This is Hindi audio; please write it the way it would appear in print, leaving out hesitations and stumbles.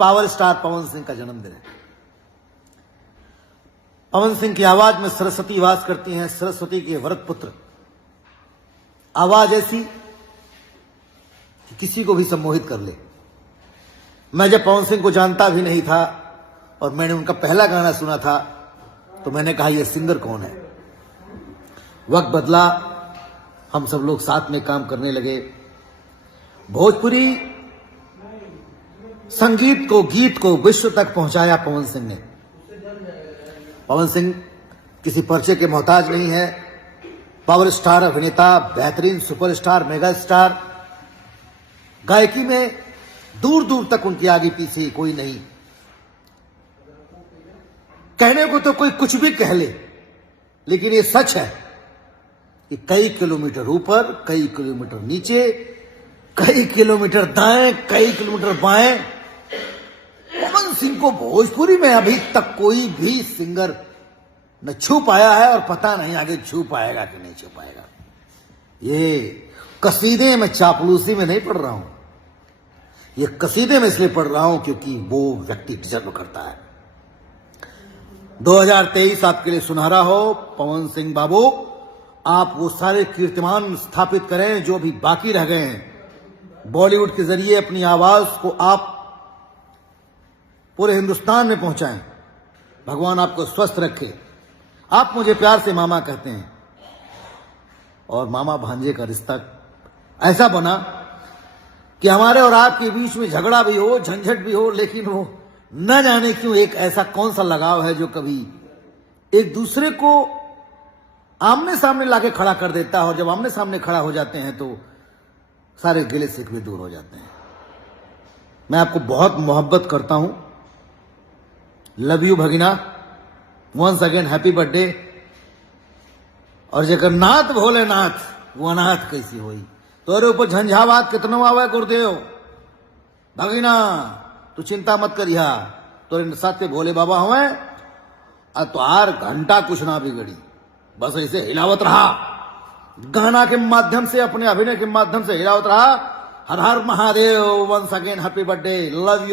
पावर स्टार पवन सिंह का जन्मदिन है। पवन सिंह की आवाज में सरस्वती वास करती हैं, सरस्वती के वरद पुत्र। आवाज ऐसी कि किसी को भी सम्मोहित कर ले। मैं जब पवन सिंह को जानता भी नहीं था और मैंने उनका पहला गाना सुना था तो मैंने कहा यह सिंगर कौन है। वक्त बदला, हम सब लोग साथ में काम करने लगे। भोजपुरी संगीत को, गीत को विश्व तक पहुंचाया पवन सिंह ने। पवन सिंह किसी पर्चे के मोहताज नहीं है। पावर स्टार अभिनेता, बेहतरीन सुपरस्टार, मेगा स्टार। गायकी में दूर दूर तक उनकी आगे पीछे कोई नहीं। कहने को तो कोई कुछ भी कह ले, लेकिन ये सच है कि कई किलोमीटर ऊपर, कई किलोमीटर नीचे, कई किलोमीटर दाएं, कई किलोमीटर बाएं, पवन सिंह को भोजपुरी में अभी तक कोई भी सिंगर न छू पाया है और पता नहीं आगे छू पाएगा कि नहीं छू पाएगा। ये कसीदे में चापलूसी में नहीं पढ़ रहा हूं, ये कसीदे में इसलिए पढ़ रहा हूं क्योंकि वो व्यक्ति डिजर्व करता है। 2023 आपके लिए सुनहरा हो। पवन सिंह बाबू, आप वो सारे कीर्तिमान स्थापित करें जो अभी बाकी रह गए हैं। बॉलीवुड के जरिए अपनी आवाज को आप पूरे हिंदुस्तान में पहुंचाएं। भगवान आपको स्वस्थ रखे। आप मुझे प्यार से मामा कहते हैं और मामा भांजे का रिश्ता ऐसा बना कि हमारे और आपके बीच में झगड़ा भी हो, झंझट भी हो, लेकिन वो न जाने क्यों एक ऐसा कौन सा लगाव है जो कभी एक दूसरे को आमने सामने लाके खड़ा कर देता है। और जब आमने सामने खड़ा हो जाते हैं तो सारे गिले शिकवे दूर हो जाते हैं। मैं आपको बहुत मोहब्बत करता हूं। लव यू भगिना। Once again happy birthday. और जेकर नाथ भोलेनाथ वो अनाथ कैसी हुई। तोरे ऊपर झंझावात कितनो आवे गुरुदेव। भगिना तू चिंता मत करिया, तोरे साथे भोले बाबा हुए तो आर घंटा कुछ ना बिगड़ी। बस ऐसे हिलावत रहा, गाना के माध्यम से, अपने अभिनय के माध्यम से हिलावत रहा। हर हर Mahadev. Once again happy birthday. Love you.